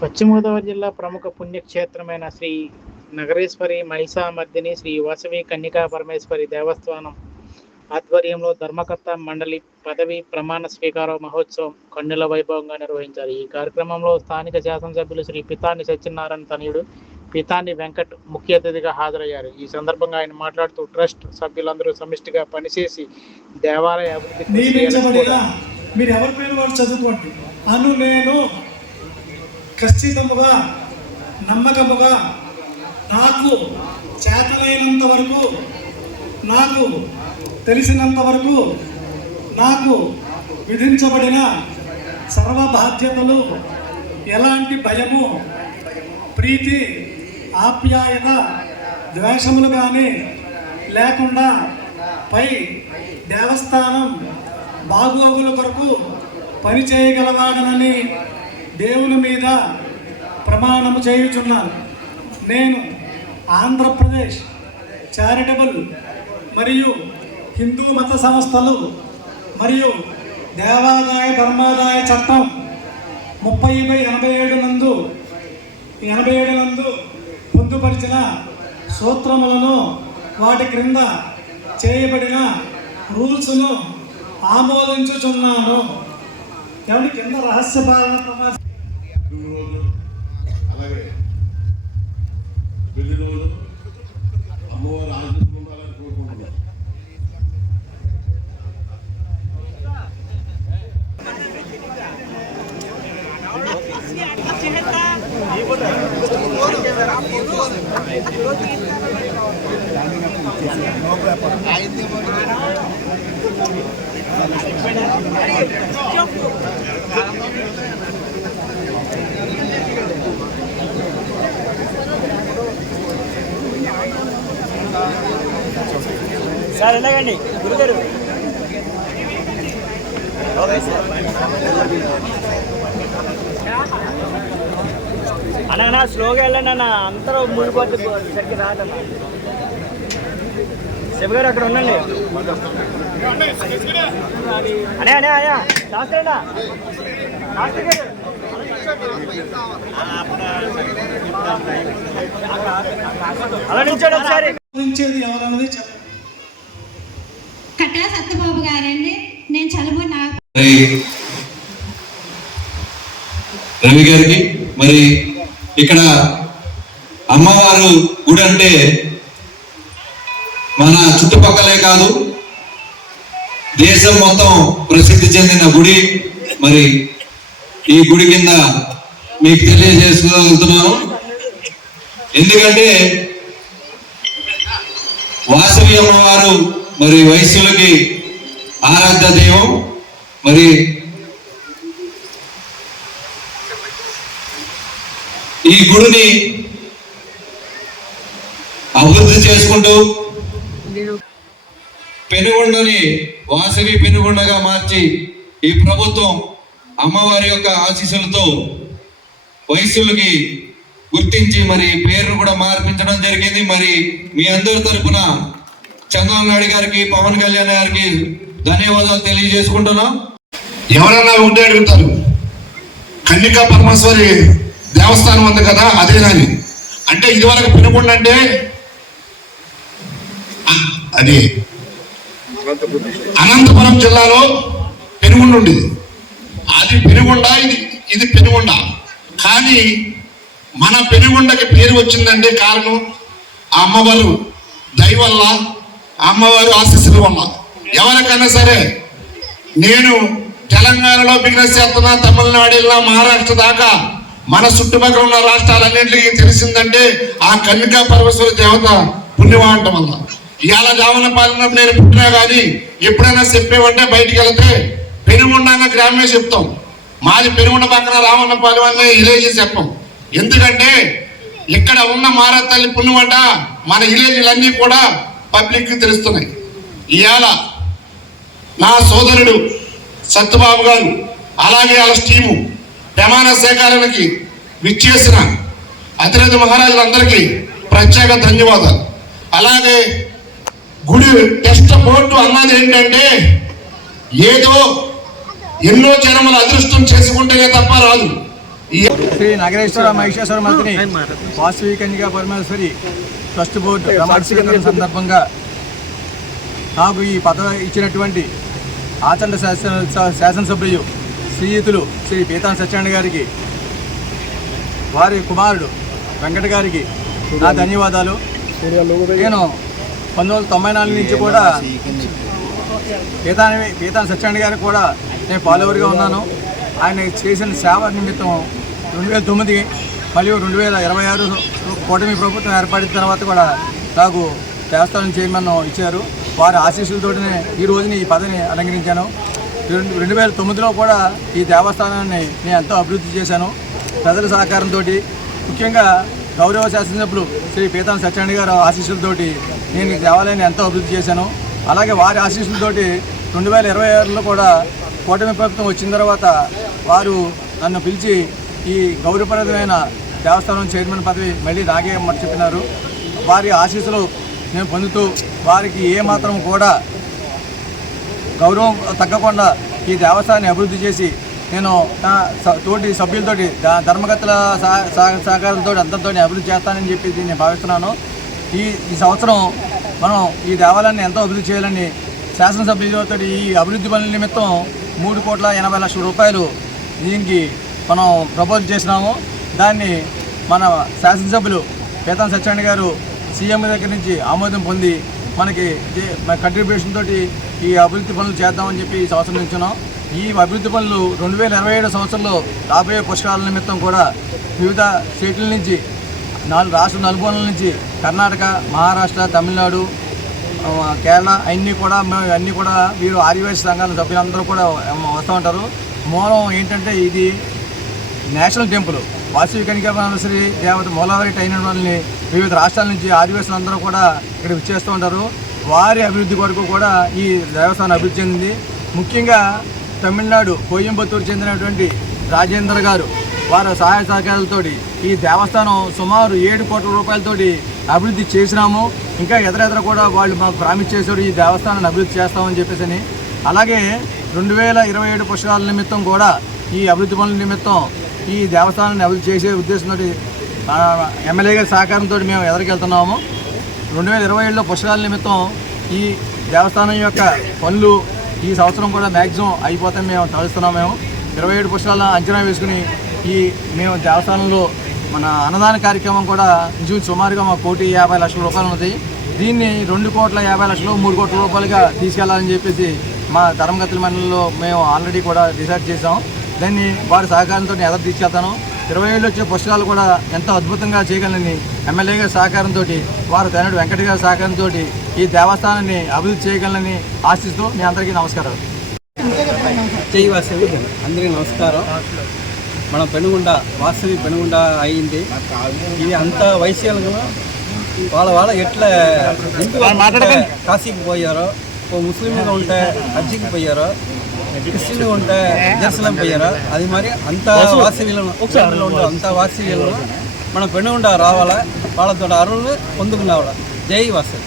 పశ్చిమ గోదావరి జిల్లా ప్రముఖ పుణ్యక్షేత్రమైన శ్రీ నగరేశ్వరి మహిషామర్దిని శ్రీ వాసవి కన్యకా పరమేశ్వరి దేవస్థానం ఆధ్వర్యంలో ధర్మకర్త మండలి పదవి ప్రమాణ స్వీకార మహోత్సవం కన్నుల వైభవంగా నిర్వహించారు. ఈ కార్యక్రమంలో స్థానిక శాసనసభ్యులు శ్రీ పితాని సత్యనారాయణ తనయుడు పితాని వెంకట్ ముఖ్య అతిథిగా హాజరయ్యారు. ఈ సందర్భంగా ఆయన మాట్లాడుతూ ట్రస్ట్ సభ్యులందరూ సమిష్టిగా పనిచేసి దేవాలయ అభివృద్ధి ఖచ్చితముగా నమ్మకముగా నాకు చేతనైనంత వరకు, నాకు తెలిసినంత వరకు, నాకు విధించబడిన సర్వ బాధ్యతలు ఎలాంటి భయము, ప్రీతి, ఆప్యాయత, ద్వేషములు కానీ లేకుండా పై దేవస్థానం బాగోగుల కొరకు పనిచేయగలవాడనని దేవుని మీద ప్రమాణము చేయుచున్నాను. నేను ఆంధ్రప్రదేశ్ చారిటబుల్ మరియు హిందూ మత సంస్థలు మరియు దేవాదాయ ధర్మాదాయ చట్టం 30/87 నందు పొందుపరిచిన సూత్రములను వాటి క్రింద చేయబడిన రూల్స్ను ఆమోదించుచున్నాను. ఎవరి కింద రహస్య పాలన ప్రమాణం అలాగే పెళ్లి రోజు అమ్మవారు ఆలోచించాలని కోరుకుంటున్నాం. సార్ ఎలాగండి గురుగారు అన్న స్లోగా వెళ్ళండి అన్న, అందరూ ముడిపోతే సరిగ్గా రాదన్న. శివ గారు అక్కడ ఉండండి. అనే అనే అనే శాస్త్రి అన్న, శాస్త్రి గారు అలా నిల్చోండి ఒకసారి. కట్టా సత్యబాబు గారండి. నేను చలుమూరు రవి గారికి. మరి ఇక్కడ అమ్మవారు గుడి అంటే మన చుట్టుపక్కలే కాదు, దేశం మొత్తం ప్రసిద్ధి చెందిన గుడి. మరి ఈ గుడి కింద మీకు తెలియజేసుకోగలుగుతున్నాను. ఎందుకంటే వాసవి అమ్మవారు మరి వైశ్యులకి ఆరాధ్య దైవం. మరి ఈ గుడిని అభివృద్ధి చేసుకుంటూ పెనుగొండని వాసవి పెనుగొండగా మార్చి ఈ ప్రభుత్వం అమ్మవారి యొక్క ఆశీస్సులతో వైశ్యులకి గుర్తించి మరి పేరు కూడా మార్పించడం జరిగింది. మరి మీ అందరి తరఫున చంద్రబాబు నాయుడు గారికి, పవన్ కళ్యాణ్ గారికి ధన్యవాదాలు తెలియజేసుకుంటున్నాం. ఎవరన్నా ఉంటే అడుగుతారు, కన్యకా పరమేశ్వరి దేవస్థానం ఉంది కదా అదేనని. అంటే ఇదివరకు పెనుగొండ అంటే అది అనంతపురం జిల్లాలో పెనుగొండ ఉండేది. అది పెనుగొండ, ఇది పెనుగొండ. కానీ మన పెనుగొండకి పేరు వచ్చిందంటే కారణం ఆ అమ్మవారు దయ వల్ల, అమ్మవారు ఆశీస్సుల వల్ల. ఎవరికైనా సరే, నేను తెలంగాణలో బిజినెస్ చేస్తున్నా, తమిళనాడు వెళ్ళినా, మహారాష్ట్ర దాకా మన చుట్టుపక్కల ఉన్న రాష్ట్రాలన్నింటికి తెలిసిందంటే ఆ కన్యకా పరమేశ్వరి దేవత పుణ్యవాడటం వల్ల. ఇవాళ రావణ పాలన నేను పుట్టినా కానీ ఎప్పుడైనా చెప్పేవంటే బయటికి వెళ్తే పెనుగొండ గ్రామే చెప్తాం. మాది పెనుగొండ పక్కన రావణ పాలన విలేజ్ చెప్పాం. ఎందుకంటే ఇక్కడ ఉన్న మారతల్లి పుణ్యమంట మన విలేజ్లన్నీ కూడా పబ్లిక్ తెలుస్తున్నాయి. ఇవాళ నా సోదరుడు సత్యబాబు గారు అలాగే వాళ్ళ టీము ప్రమాణ సేకరణకి విచ్చేసిన అతిరథి మహారాజులందరికీ ప్రత్యేక ధన్యవాదాలు. అలాగే గుడి టెస్ట్ బోర్డు అన్నది ఏంటంటే ఏదో ఎన్నో జనముల అదృష్టం చేసుకుంటేనే తప్ప రాదు. ఈ శ్రీ నగరేశ్వర మహిషేశ్వర మర్దిని వాసవి కన్యకా పరమేశ్వరి ట్రస్ట్ బోర్డు ప్రమాణ స్వీకారం సందర్భంగా నాకు ఈ పదవి ఇచ్చినటువంటి ఆచండ శాసనసభ్యులు శ్రీయుతులు శ్రీ పీతాన్ సత్యనారాయణ గారికి, వారి కుమారుడు వెంకట గారికి నా ధన్యవాదాలు. నేను 1994 నుంచి కూడా పీతాన్ సత్యనారాయణ గారికి కూడా నేను ఫాలోవర్గా ఉన్నాను. ఆయన చేసిన సేవ నిమిత్తం 2009 మరియు 2026 కూటమి ప్రభుత్వం ఏర్పడిన తర్వాత కూడా నాకు దేవస్థానం చైర్మన్ ఇచ్చారు. వారి ఆశీస్సులతోనే ఈ రోజుని ఈ పదవిని అలంకరించాను. 2009లో కూడా ఈ దేవస్థానాన్ని నేను ఎంతో అభివృద్ధి చేశాను. ప్రజల సహకారంతో, ముఖ్యంగా గౌరవ శాసనసభ్యులు శ్రీ పీతాన్ సత్యనారాయణ గారు ఆశీస్సులతోటి నేను ఈ దేవాలయాన్ని ఎంతో అభివృద్ధి చేశాను. అలాగే వారి ఆశీస్సులతోటి 2026లో కూడా కూటమి ప్రభుత్వం వచ్చిన తర్వాత వారు నన్ను పిలిచి ఈ గౌరవప్రదమైన దేవస్థానం చైర్మన్ పదవి మళ్ళీ నాగే చెప్పినారు. వారి ఆశీస్సులు నేను పొందుతూ వారికి ఏమాత్రం కూడా గౌరవం తగ్గకుండా ఈ దేవస్థానాన్ని అభివృద్ధి చేసి నేను నా తోటి సభ్యులతోటి ధర్మకర్తల సహకారంతో అందరితో అభివృద్ధి చేస్తానని చెప్పి నేను భావిస్తున్నాను. ఈ సంవత్సరం మనం ఈ దేవాలయాన్ని ఎంతో అభివృద్ధి చేయాలని శాసనసభ్యులతో ఈ అభివృద్ధి పనుల నిమిత్తం 3,80,00,000 రూపాయలు దీనికి మనం ప్రపోజ్ చేసినాము. దాన్ని మన శాసనసభ్యులు పీతాన్ సత్యనారాయణ గారు సీఎం దగ్గర నుంచి ఆమోదం పొంది మనకి కంట్రిబ్యూషన్ తోటి ఈ అభివృద్ధి పనులు చేద్దామని చెప్పి ఈ సంవత్సరం నుంచున్నాం. ఈ అభివృద్ధి పనులు 2027 సంవత్సరంలో రాబోయే పుష్కరాల నిమిత్తం కూడా వివిధ స్టేట్ల నుంచి, రాష్ట్ర నలుమూలల నుంచి, కర్ణాటక, మహారాష్ట్ర, తమిళనాడు, కేరళ అన్నీ కూడా వీరు ఆదివాసీ సంఘాల సభ్యులందరూ కూడా వస్తూ ఉంటారు. మూలం ఏంటంటే ఇది నేషనల్ టెంపుల్. వాసవి కన్యకా పరమేశ్వరి దేవత మూలవారి అయిన వాళ్ళని వివిధ రాష్ట్రాల నుంచి ఆదివాసులందరూ కూడా ఇక్కడ విచ్చేస్తూ ఉంటారు. వారి అభివృద్ధి కొరకు కూడా ఈ దేవస్థానం అభివృద్ధి చెందింది. ముఖ్యంగా తమిళనాడు కోయంబత్తూరు చెందినటువంటి రాజేంద్ర గారు వారి సహాయ సహకారాలతోటి ఈ దేవస్థానం సుమారు 7 కోట్ల రూపాయలతోటి అభివృద్ధి చేసినాము. ఇంకా ఎదురెదురు కూడా వాళ్ళు మాకు ప్రామిస్ చేశారు ఈ దేవస్థానాన్ని అభివృద్ధి చేస్తామని చెప్పేసి. అలాగే 2027 పుష్కరాల నిమిత్తం కూడా ఈ అభివృద్ధి పనుల నిమిత్తం ఈ దేవస్థానాన్ని అభివృద్ధి చేసే ఉద్దేశంతో ఎమ్మెల్యే గారి సహకారంతో మేము ఎదురుకెళ్తున్నాము. 2027లో పుష్కరాల నిమిత్తం ఈ దేవస్థానం యొక్క పనులు ఈ సంవత్సరం కూడా మ్యాక్సిమం అయిపోతాయి మేము తలుస్తున్నాము. మేము 27 పుష్కరాలను అంచనా వేసుకుని మేము దేవస్థానంలో మన అన్నదాన కార్యక్రమం కూడా సుమారుగా మా 1,50,00,000 రూపాయలు ఉంది. దీన్ని 2,50,00,000 3 కోట్ల రూపాయలుగా తీసుకెళ్లాలని చెప్పేసి మా ధర్మకర్తల మండలిలో మేము ఆల్రెడీ కూడా డిసైడ్ చేసాం. దాన్ని వారి సహకారంతో ఎదురు తీసుకెళ్తాను. 27లో వచ్చే పుష్కరాలు కూడా ఎంతో అద్భుతంగా చేయగలని ఎమ్మెల్యే గారి సహకారంతో, వారు తనయుడు వెంకట గారి సహకారంతో ఈ దేవస్థానాన్ని అభివృద్ధి చేయగలని ఆశిస్తూ మీ అందరికీ నమస్కారాలు. జై వాసవి, అందరికీ నమస్కారం. మన పెనుగొండ వాసవి పెనుగొండ అయింది. ఇది అంతా వైశ్యాలు వాళ్ళ ఎట్లా కాశీకి పోయారో, ఓ ముస్లింగా ఉంటే హజ్జీకి పోయారో, క్రిస్టియన్గా ఉంటే జెరూసలేం పోయారో, అది మరి అంతా వాసవిలో ఉండే అంతా వాసవిలో మన పెనుగొండ రావాలా, వాళ్ళతో అరువులు పొందుకునేవాళ్ళ. జై వాసవి.